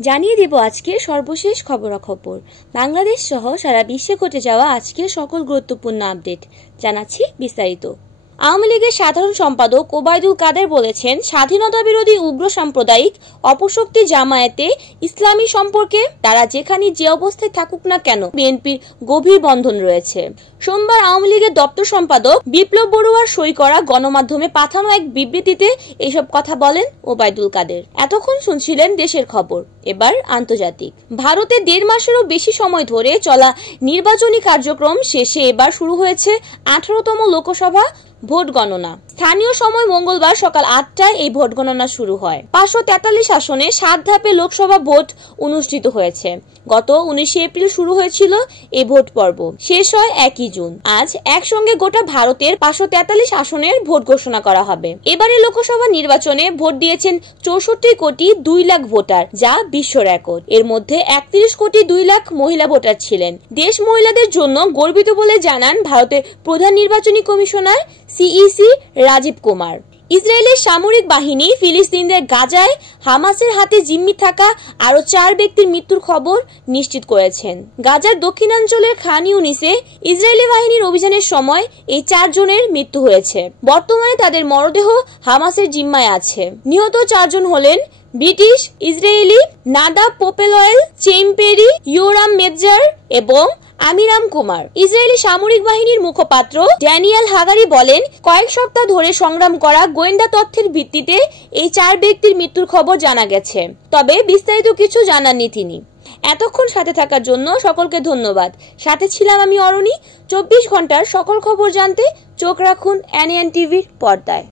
জানিয়ে দেব আজকের সর্বশেষ খবরাখবর। বাংলাদেশ সহ সারা বিশ্বে ঘটে যাওয়া আজকের সকল গুরুত্বপূর্ণ আপডেট জানাচ্ছি বিস্তারিত। আওয়ামী লীগের সাধারণ সম্পাদক ওবায়দুল কাদের বলেছেন, স্বাধীনতা বিরোধী উগ্র সাম্প্রদায়িক অপশক্তি জামায়াতে ইসলামী সম্পর্কে তারা যেখানে যে অবস্থায় থাকুক না কেন বিএনপির গভীর বন্ধন রয়েছে। সোমবার আওয়ামী লীগের দপ্তর সম্পাদক বিপ্লব বড়ুয়ার সই করা গণমাধ্যমে পাঠানো এক বিবৃতিতে এসব কথা বলেন ওবায়দুল কাদের। এতক্ষণ শুনছিলেন দেশের খবর, এবার আন্তর্জাতিক। ভারতে 1.5 মাসেরও বেশি সময় ধরে চলা নির্বাচনী কার্যক্রম শেষে এবার শুরু হয়েছে 18তম লোকসভা ভোট গণনা। স্থানীয় সময় মঙ্গলবার সকাল 8টায় এই ভোট গণনা শুরু হয়। 543 আসনে 7 ধাপে লোকসভা ভোট অনুষ্ঠিত হয়েছে। গত 19 এপ্রিল শুরু হয়েছিল এই ভোট পর্ব, শেষ হয় 1 জুন। আজ একসঙ্গে গোটা ভারতের 543 আসনের ভোট ঘোষণা করা হবে। এবারে লোকসভা নির্বাচনে ভোট দিয়েছেন 64 কোটি 2 লাখ ভোটার, যা বিশ্ব রেকর্ড। এর মধ্যে 31 কোটি 2 লাখ মহিলা ভোটার ছিলেন। দেশ মহিলাদের জন্য গর্বিত বলে জানান ভারতের প্রধান নির্বাচনী কমিশনার সিইসি রাজীব কুমার। ইসরায়েলের সামরিক বাহিনী ফিলিস্তিনদের গাজায় হামাসের হাতে জিম্মি থাকা আরো 4 ব্যক্তির মৃত্যুর খবর নিশ্চিত করেছেন। গাজার দক্ষিণাঞ্চলের খান ইউনিসে ইসরায়েলি বাহিনীর অভিযানের সময় এই 4 জনের মৃত্যু হয়েছে। বর্তমানে তাদের মরদেহ হামাসের জিম্মায় আছে। নিহত 4 জন হলেন ব্রিটিশ ইসরায়েলি নাদাব পোপেলয়েল, চেমপেরি, ইয়োরাম মেৎজার এবং আমিরাম কুমার। ইসরায়েলি সামরিক বাহিনীর মুখপাত্র ড্যানিয়েল হাগারি বলেন, কয়েক সপ্তাহ ধরে সংগ্রাম করা গোয়েন্দা তথ্যের ভিত্তিতে এই 4 ব্যক্তির মৃত্যুর খবর জানা গেছে, তবে বিস্তারিত কিছু জানাননি তিনি। এতক্ষণ সাথে থাকার জন্য সকলকে ধন্যবাদ। সাথে ছিলাম আমি অরণি। 24 ঘন্টার সকল খবর জানতে চোখ রাখুন এনএন টিভির পর্দায়।